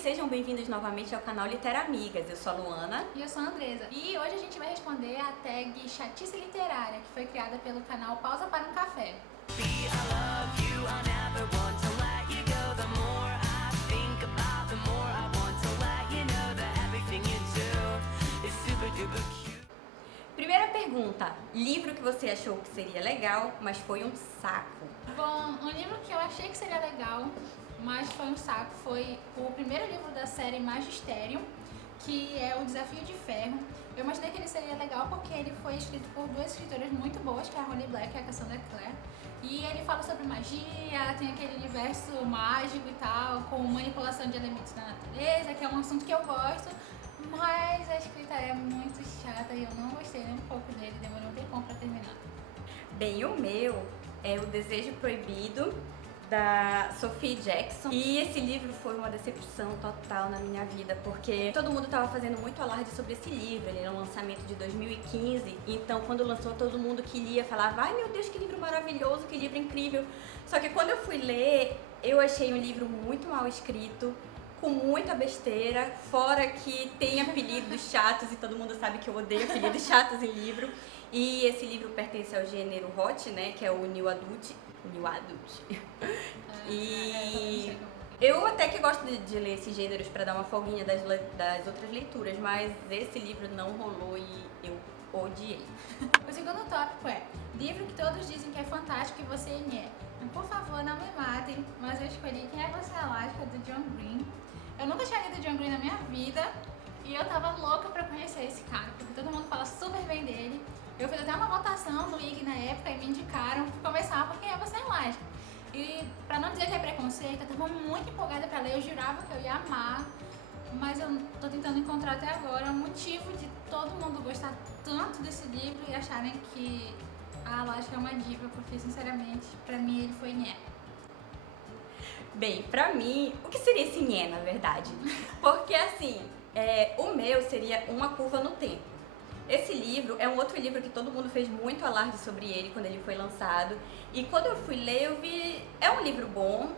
sejam bem-vindos novamente ao canal Literamigas. Eu sou a Luana. E eu sou a Andresa. E hoje a gente vai responder a tag Chatice Literária, que foi criada pelo canal Pausa para um Café. Primeira pergunta, livro que você achou que seria legal, mas foi um saco? Bom, um livro que eu achei que seria legal, mas foi um saco, foi o primeiro livro da série Magisterium, que é o Desafio de Ferro. Eu imaginei que ele seria legal porque ele foi escrito por duas escritoras muito boas, que é a Holly Black e a Cassandra Clare. E ele fala sobre magia, tem aquele universo mágico e tal, com manipulação de elementos da natureza, que é um assunto que eu gosto, mas a escrita é muito chata e eu não gostei nem um pouco dele, demorou um tempão pra terminar. Bem, o meu é O Desejo Proibido, da Sophie Jackson. E esse livro foi uma decepção total na minha vida, porque todo mundo estava fazendo muito alarde sobre esse livro. Ele era um lançamento de 2015, então quando lançou todo mundo queria, falava: ai meu Deus, que livro maravilhoso, que livro incrível. Só que quando eu fui ler, eu achei um livro muito mal escrito, com muita besteira, fora que tem apelidos chatos, e todo mundo sabe que eu odeio apelidos chatos em livro. E esse livro pertence ao gênero hot, né, que é o New Adult. E eu até que gosto de ler esses gêneros para dar uma folguinha das outras leituras, mas esse livro não rolou e eu odiei. O segundo tópico é livro que todos dizem que é fantástico e você é. Por favor, não me matem, mas eu escolhi Quem é Você, Alaska, do John Green. Eu nunca tinha lido John Green na minha vida e eu tava louca pra conhecer esse cara, porque todo mundo fala super bem dele. Eu fiz até uma votação no IG na época e me indicaram começar por Quem é Você, Alaska. E pra não dizer que é preconceito, eu tava muito empolgada pra ler, eu jurava que eu ia amar, mas eu tô tentando encontrar até agora um motivo de todo mundo gostar tanto desse livro e acharem que a Alaska é uma diva, porque sinceramente, pra mim ele foi nhé. Bem, pra mim, o que seria esse nhé, na verdade? Porque assim, o meu seria Uma Curva no Tempo. Esse livro é um outro livro que todo mundo fez muito alarde sobre ele quando ele foi lançado. E quando eu fui ler, eu vi... É um livro bom,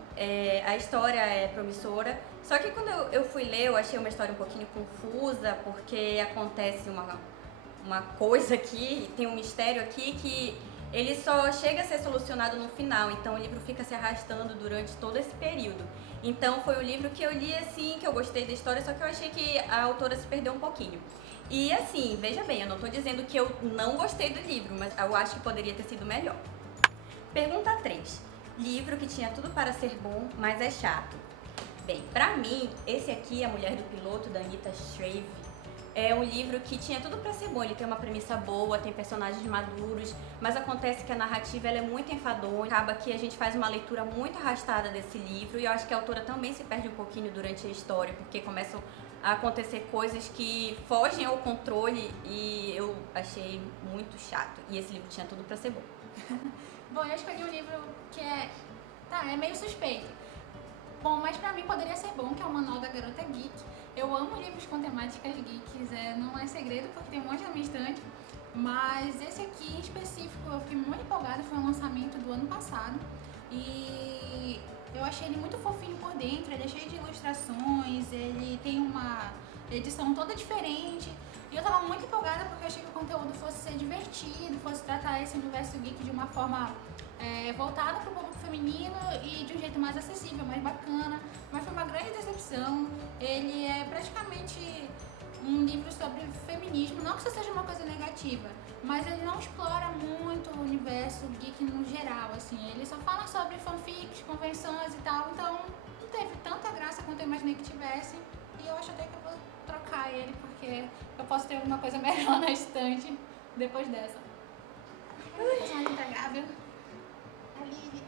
a história é promissora. Só que quando eu fui ler, eu achei uma história um pouquinho confusa, porque acontece uma coisa aqui, tem um mistério aqui que ele só chega a ser solucionado no final. Então o livro fica se arrastando durante todo esse período. Então foi um livro que eu li assim, que eu gostei da história, só que eu achei que a autora se perdeu um pouquinho. E assim, veja bem, eu não tô dizendo que eu não gostei do livro, mas eu acho que poderia ter sido melhor. Pergunta 3. Livro que tinha tudo para ser bom, mas é chato. Bem, pra mim, esse aqui, A Mulher do Piloto, da Anita Shreve, é um livro que tinha tudo pra ser bom. Ele tem uma premissa boa, tem personagens maduros, mas acontece que a narrativa ela é muito enfadonha. Acaba que a gente faz uma leitura muito arrastada desse livro e eu acho que a autora também se perde um pouquinho durante a história, porque começam a acontecer coisas que fogem ao controle e eu achei muito chato. E esse livro tinha tudo pra ser bom. Bom, eu escolhi um livro que é meio suspeito. Bom, mas pra mim poderia ser bom, que é o Manual da Garota Geek. Eu amo livros com temáticas geeks, não é segredo porque tem um monte na minha estante. Mas esse aqui em específico eu fiquei muito empolgada, foi um lançamento do ano passado. E eu achei ele muito fofinho por dentro, ele é cheio de ilustrações, ele tem uma edição toda diferente. E eu tava muito empolgada porque eu achei que o conteúdo fosse ser divertido, fosse tratar esse universo geek de uma forma voltada para o público feminino e de um jeito mais acessível, mais bacana. Mas foi uma grande decepção. Ele é praticamente um livro sobre feminismo, não que isso seja uma coisa negativa, mas ele não explora muito o universo geek no geral, assim. Ele só fala sobre fanfics, convenções e tal, então não teve tanta graça quanto eu imaginei que tivesse. E eu acho até que eu vou trocar ele, porque eu posso ter alguma coisa melhor na estante depois dessa. Personagem intragável. A Lily.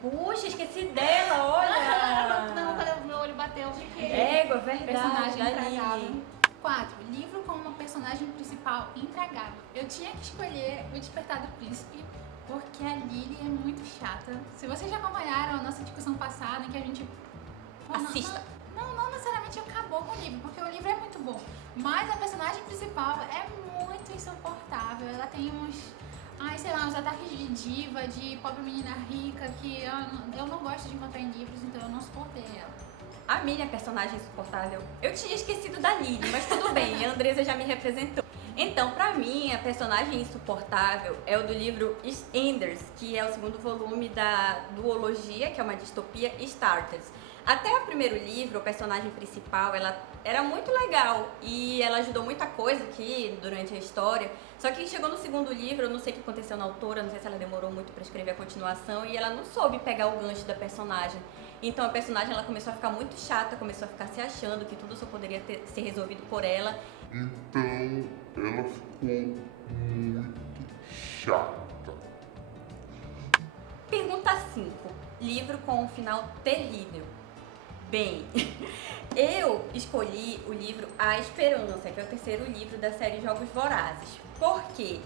Puxa, esqueci dela, olha! Não, quando o meu olho bateu, eu fiquei. Égua, verdade, Personagem da intragável. Lily. 4. Livro com uma personagem principal intragável. Eu tinha que escolher O Despertar do Príncipe, porque a Lily é muito chata. Se vocês já acompanharam a nossa discussão passada, em que a gente... Assista. Não necessariamente acabou com o livro, porque o livro é muito bom. Mas a personagem principal é muito insuportável. Ela tem uns ataques de diva, de pobre menina rica, que eu não gosto de encontrar em livros, então eu não suportei ela. A minha personagem insuportável, eu tinha esquecido da Lily, mas tudo bem, a Andresa já me representou. Então, pra mim, a personagem insuportável é o do livro Enders, que é o segundo volume da duologia, que é uma distopia, Starters. Até o primeiro livro, o personagem principal, ela era muito legal e ela ajudou muita coisa aqui durante a história. Só que chegou no segundo livro, eu não sei o que aconteceu na autora, não sei se ela demorou muito pra escrever a continuação e ela não soube pegar o gancho da personagem. Então a personagem ela começou a ficar muito chata, começou a ficar se achando que tudo só poderia ser resolvido por ela. Então ela ficou muito chata. Pergunta 5. Livro com um final terrível. Bem, eu escolhi o livro A Esperança, que é o terceiro livro da série Jogos Vorazes. Por quê?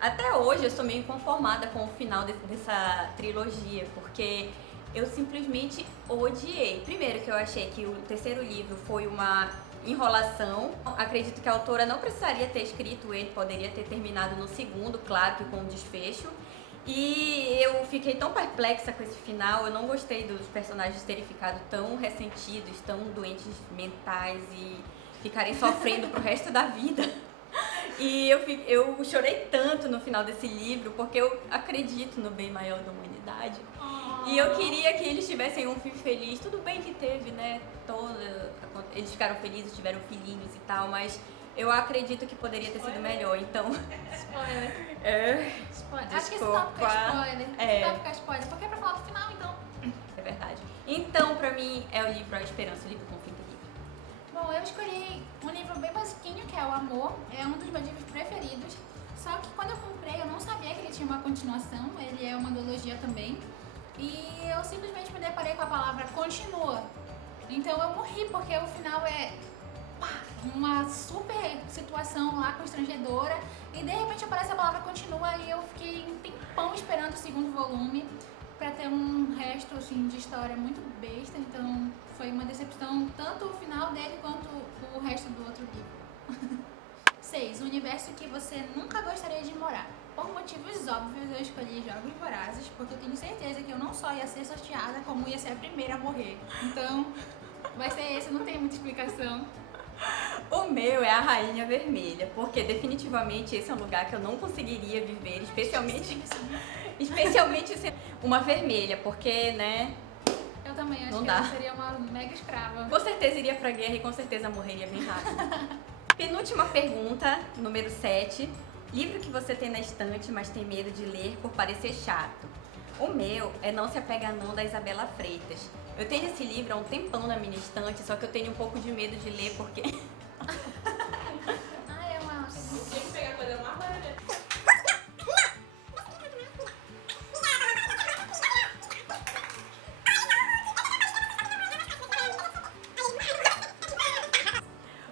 Até hoje eu sou meio inconformada com o final dessa trilogia, porque eu simplesmente odiei. Primeiro que eu achei que o terceiro livro foi uma enrolação. Acredito que a autora não precisaria ter escrito ele, poderia ter terminado no segundo, claro que com um desfecho. E eu fiquei tão perplexa com esse final, eu não gostei dos personagens terem ficado tão ressentidos, tão doentes mentais e ficarem sofrendo pro resto da vida. E eu chorei tanto no final desse livro, porque eu acredito no bem maior da humanidade. E eu queria que eles tivessem um fim feliz. Tudo bem que teve, né? Eles ficaram felizes, tiveram filhinhos e tal, mas eu acredito que poderia ter sido melhor, então... Spoiler. Spoiler. Acho que esse tópico é spoiler. Esse tópico é spoiler, porque é pra falar do final, então. É verdade. Então, pra mim, é o livro A Esperança, o livro com fim terrível. Bom, eu escolhi um livro bem basiquinho, que é O Amor. É um dos meus livros preferidos. Só que quando eu comprei, eu não sabia que ele tinha uma continuação. Ele é uma duologia também. E eu simplesmente me deparei com a palavra continua. Então eu morri, porque o final é uma super situação lá constrangedora. E de repente aparece a palavra continua e eu fiquei um tempão esperando o segundo volume pra ter um resto assim, de história muito besta. Então foi uma decepção, tanto o final dele quanto o resto do outro livro. 6. O universo que você nunca gostaria de morar. Por motivos óbvios, eu escolhi Jogos Vorazes, porque eu tenho certeza que eu não só ia ser sorteada, como ia ser a primeira a morrer. Então, vai ser esse, não tem muita explicação. O meu é a Rainha Vermelha, porque definitivamente esse é um lugar que eu não conseguiria viver, especialmente sendo uma vermelha, porque, né... Eu também acho não que dá. eu seria uma mega escrava. Com certeza iria pra guerra e com certeza morreria bem rápido. Penúltima pergunta, número 7. Livro que você tem na estante, mas tem medo de ler por parecer chato. O meu é Não Se Apega Não, da Isabela Freitas. Eu tenho esse livro há um tempão na minha estante, só que eu tenho um pouco de medo de ler porque... É uma... Tinha que pegar coisa mais barulhenta.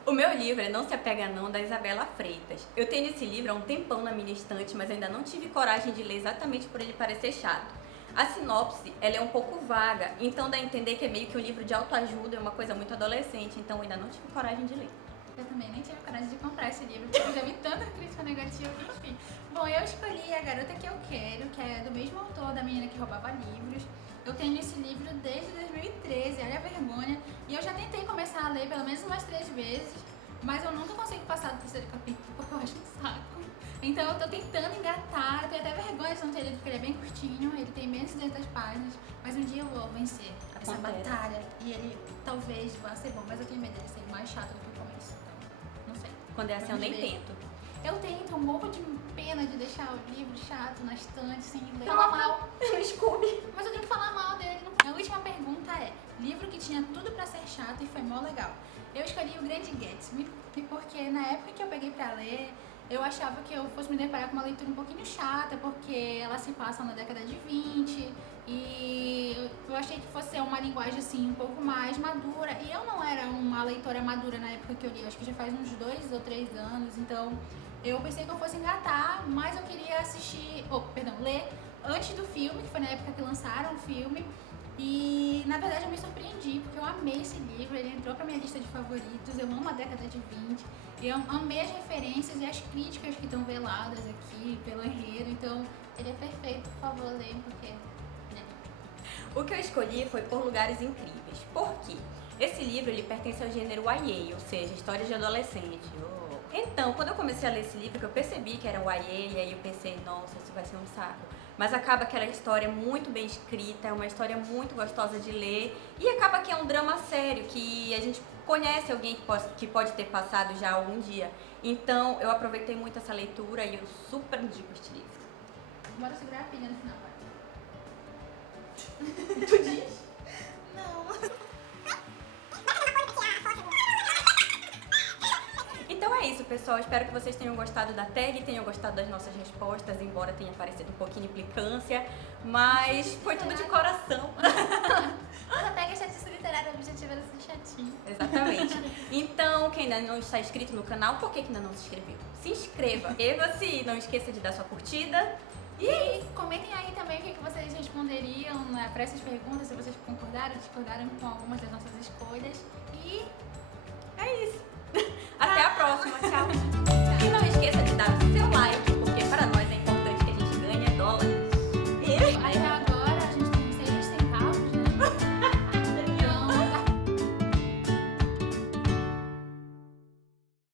O meu livro é Não Se Apega Não, da Isabela Freitas. Eu tenho esse livro há um tempão na minha estante, mas ainda não tive coragem de ler exatamente por ele parecer chato. A sinopse, ela é um pouco vaga, então dá a entender que é meio que um livro de autoajuda, é uma coisa muito adolescente, então eu ainda não tive coragem de ler. Eu também nem tive coragem de comprar esse livro, porque eu já vi tanta crítica negativa, enfim. Bom, eu escolhi A Garota Que Eu Quero, que é do mesmo autor da Menina que Roubava Livros. Eu tenho esse livro desde 2013, olha a vergonha. E eu já tentei começar a ler pelo menos umas 3 vezes, mas eu nunca consigo passar do terceiro capítulo, porque eu acho um saco. Então eu tô tentando engatar, eu tenho até vergonha de não ter lido, porque ele é bem curtinho, ele tem menos de 200 páginas, mas um dia eu vou vencer essa batalha e ele talvez vá ser bom, mas eu tenho medo dele ser mais chato do que o começo, então não sei. Quando é assim, eu Vamos nem ver. tento. Eu tento, eu morro de pena de deixar o livro chato na estante, sem ler. Fala mal, Scooby. Mas eu tenho que falar mal dele. A última pergunta é, livro que tinha tudo pra ser chato e foi mó legal. Eu escolhi O Grande Gatsby, porque na época que eu peguei pra ler, eu achava que eu fosse me deparar com uma leitura um pouquinho chata, porque ela se passa na década de 20 e eu achei que fosse ser uma linguagem assim um pouco mais madura. E eu não era uma leitora madura na época que eu li, acho que já faz uns 2 ou 3 anos, então eu pensei que eu fosse engatar, mas eu queria ler antes do filme, que foi na época que lançaram o filme. E na verdade eu me surpreendi, porque eu amei esse livro, ele entrou pra minha lista de favoritos, eu amo a década de 20, e eu amei as referências e as críticas que estão veladas aqui pelo enredo, então ele é perfeito, por favor, leiam, porque... O que eu escolhi foi Por Lugares Incríveis. Por quê? Esse livro, ele pertence ao gênero YA, ou seja, histórias de adolescente. Então, quando eu comecei a ler esse livro, que eu percebi que era um YA, e aí eu pensei, nossa, isso vai ser um saco. Mas acaba aquela história muito bem escrita, é uma história muito gostosa de ler, e acaba que é um drama sério, que a gente conhece alguém que pode ter passado já algum dia. Então, eu aproveitei muito essa leitura e eu super indico este livro. Bora segurar a pilha no final, vai. Tu diz? Não. Então é isso, pessoal. Espero que vocês tenham gostado da tag, tenham gostado das nossas respostas, embora tenha parecido um pouquinho implicância, mas foi tudo de coração. Nossa tag é chatice literária, o objetivo era ser chatinho. Exatamente. Então, quem ainda não está inscrito no canal, por que ainda não se inscreveu? Se inscreva. E não esqueça de dar sua curtida. E comentem aí também o que vocês responderiam, né, para essas perguntas, se vocês concordaram, discordaram com algumas das nossas escolhas.